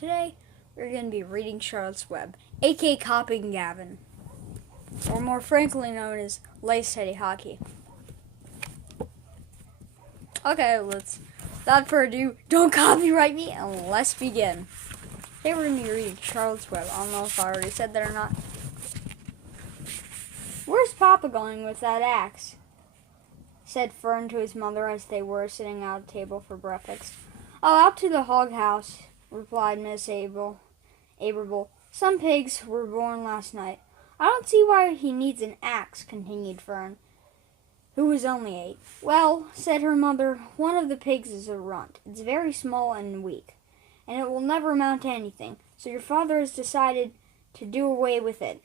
Today, we're going to be reading Charlotte's Web, aka Copying Gavin, or more frankly known as laceteady hockey. Okay, without further ado, don't copyright me, and let's begin. Today we're going to be reading Charlotte's Web. I don't know if I already said that or not. "Where's Papa going with that axe?" said Fern to his mother as they were sitting at a table for breakfast. "Oh, out to the hog house," replied Miss Aberble. "Some pigs were born last night." "I don't see why he needs an axe," continued Fern, who was only 8. "Well," said her mother, "one of the pigs is a runt. It's very small and weak, and it will never amount to anything. So your father has decided to do away with it."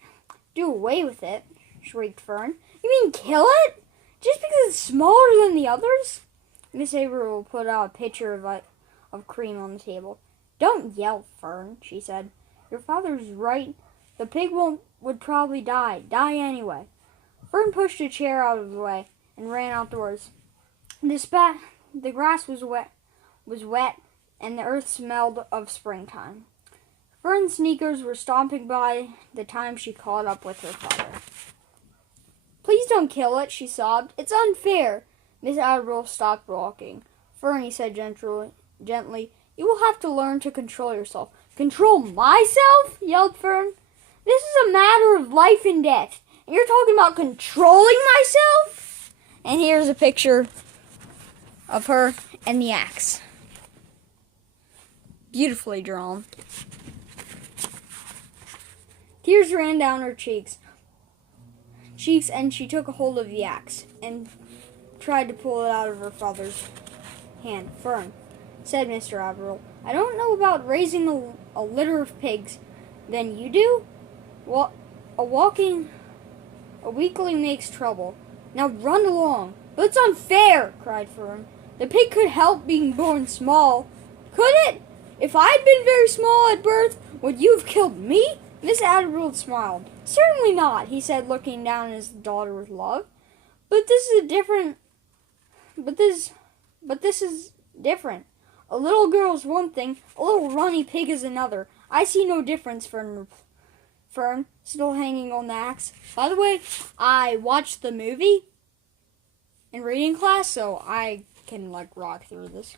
"Do away with it?" shrieked Fern. "You mean kill it? Just because it's smaller than the others?" Miss Aberle put out a pitcher of cream on the table. "Don't yell, Fern," she said. "Your father's right. The pig would probably die anyway." Fern pushed a chair out of the way and ran outdoors. The grass was wet, and the earth smelled of springtime. Fern's sneakers were stomping by the time she caught up with her father. "Please don't kill it," she sobbed. "It's unfair." Miss Aberle stopped walking. "Fern," he said gently, "you will have to learn to control yourself." "Control myself?" yelled Fern. "This is a matter of life and death, and you're talking about controlling myself?" And here's a picture of her and the axe. Beautifully drawn. Tears ran down her cheeks, and she took a hold of the axe and tried to pull it out of her father's hand. "Fern," said Mr. Aberle, "I don't know about raising a litter of pigs. Then you do? Well, a weakling makes trouble. Now run along." "But it's unfair," cried Fern. "The pig could help being born small." "Could it? If I'd been very small at birth, would you have killed me?" Miss Aberle smiled. "Certainly not," he said, looking down at his daughter with love. But this is different. A little girl's one thing, a little runny pig is another. I see no difference," Fern, still hanging on the axe. "By the way, I watched the movie in reading class, so I can rock through this."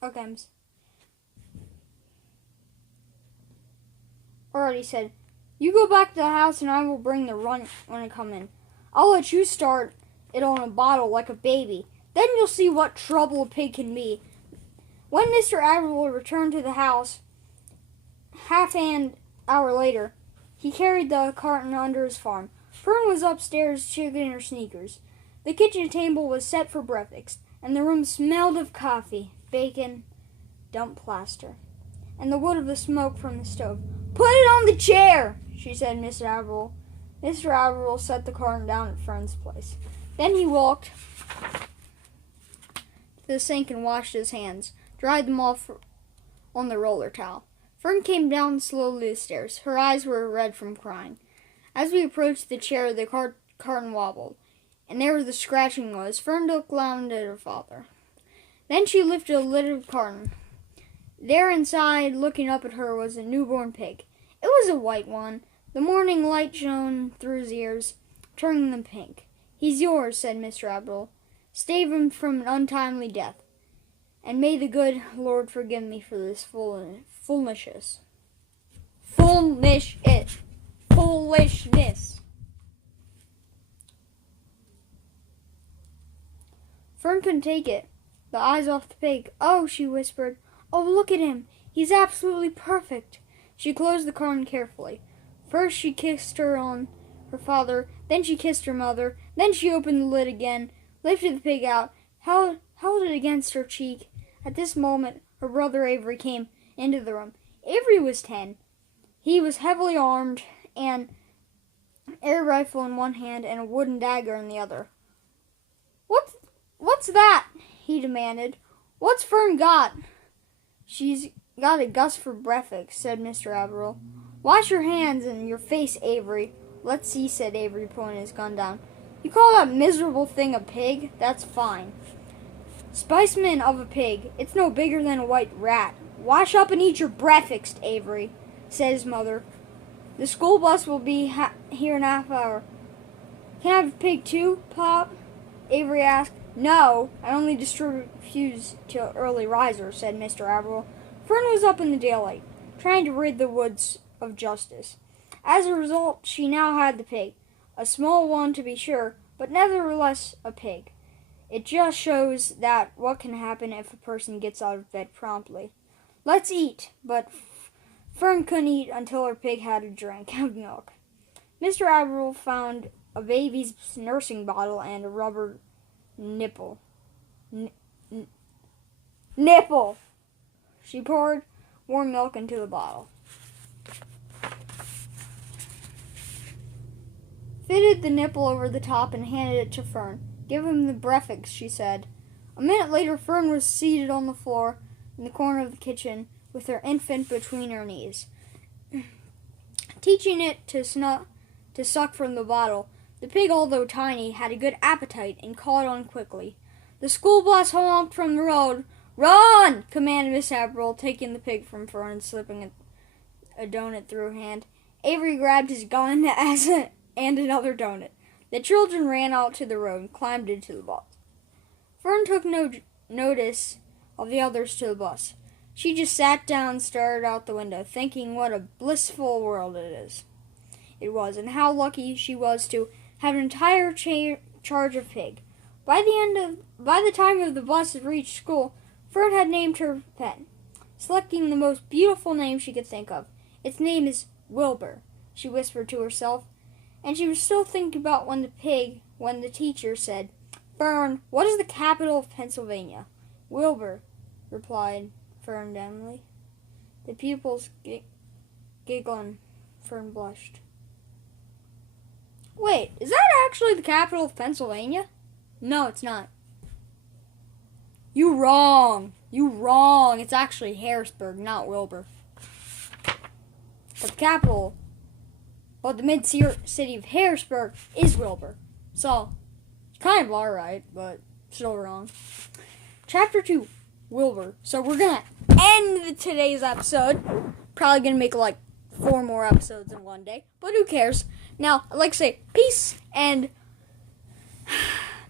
Okay. Already said, "You go back to the house and I will bring the run when I come in. I'll let you start it on a bottle like a baby. Then you'll see what trouble a pig can be." When Mr. Aberle returned to the house, half an hour later, he carried the carton under his arm. Fern was upstairs checking her sneakers. The kitchen table was set for breakfast, and the room smelled of coffee, bacon, dumped plaster, and the wood of the smoke from the stove. "Put it on the chair," she said, Mr. Aberle. Mr. Aberle set the carton down at Fern's place. Then he walked to the sink and washed his hands, dried them off on the roller towel. Fern came down slowly the stairs. Her eyes were red from crying. As we approached the chair, the carton wobbled, and there the scratching was. Fern looked round at her father. Then she lifted a lid of the carton. There inside, looking up at her, was a newborn pig. It was a white one. The morning light shone through his ears, turning them pink. "He's yours," said Mr. Aberle. "Save him from an untimely death. And may the good Lord forgive me for this foolishness." Fern couldn't take it. The eyes off the pig. "Oh," she whispered. "Oh, look at him. He's absolutely perfect." She closed the carton carefully. First she kissed her father, then she kissed her mother, then she opened the lid again, lifted the pig out, held it against her cheek. At this moment, her brother Avery came into the room. Avery was 10. He was heavily armed, an air rifle in one hand and a wooden dagger in the other. What's that?" he demanded. "What's Fern got?" "She's got a Gus for breakfast," said Mr. Aberle. "Wash your hands and your face, Avery." "Let's see," said Avery, pulling his gun down. "You call that miserable thing a pig? That's fine." Specimen of a pig. It's no bigger than a white rat. Wash up and eat your breakfast, Avery, said his mother. The school bus will be here in a half hour. Can I have a pig too, Pop? Avery asked. No, I only distribute fuse to early risers, said Mr. Averill. Fern was up in the daylight, trying to rid the woods of justice. As a result, she now had the pig. A small one, to be sure, but nevertheless a pig. It just shows that what can happen if a person gets out of bed promptly. Let's eat, but Fern couldn't eat until her pig had a drink of milk. Mr. Averill found a baby's nursing bottle and a rubber nipple. Nipple! She poured warm milk into the bottle. Fitted the nipple over the top and handed it to Fern. Give him the breakfast, she said. A minute later, Fern was seated on the floor in the corner of the kitchen with her infant between her knees. Teaching it to suck from the bottle, the pig, although tiny, had a good appetite and caught on quickly. The school bus honked from the road. Run! Commanded Miss Averill, taking the pig from Fern and slipping a donut through her hand. Avery grabbed his gun and another donut. The children ran out to the road and climbed into the bus. Fern took no notice of the others to the bus. She just sat down and stared out the window, thinking what a blissful world it was, and how lucky she was to have an entire charge of pig. By the time of the bus had reached school, Fern had named her pet, selecting the most beautiful name she could think of. Its name is Wilbur, she whispered to herself, and she was still thinking about when the teacher said, Fern, what is the capital of Pennsylvania? Wilbur, replied Fern dumbly. The pupils giggling. Fern blushed. Wait, is that actually the capital of Pennsylvania? No, it's not. You wrong. It's actually Harrisburg, not Wilbur. But the mid-city of Harrisburg is Wilbur. So, it's kind of alright, but still wrong. Chapter 2, Wilbur. So we're going to end today's episode. Probably going to make like 4 more episodes in one day, but who cares? Now, I'd like to say peace, and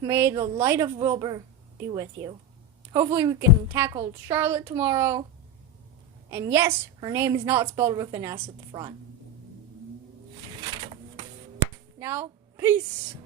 may the light of Wilbur be with you. Hopefully we can tackle Charlotte tomorrow. And yes, her name is not spelled with an S at the front. Now, peace.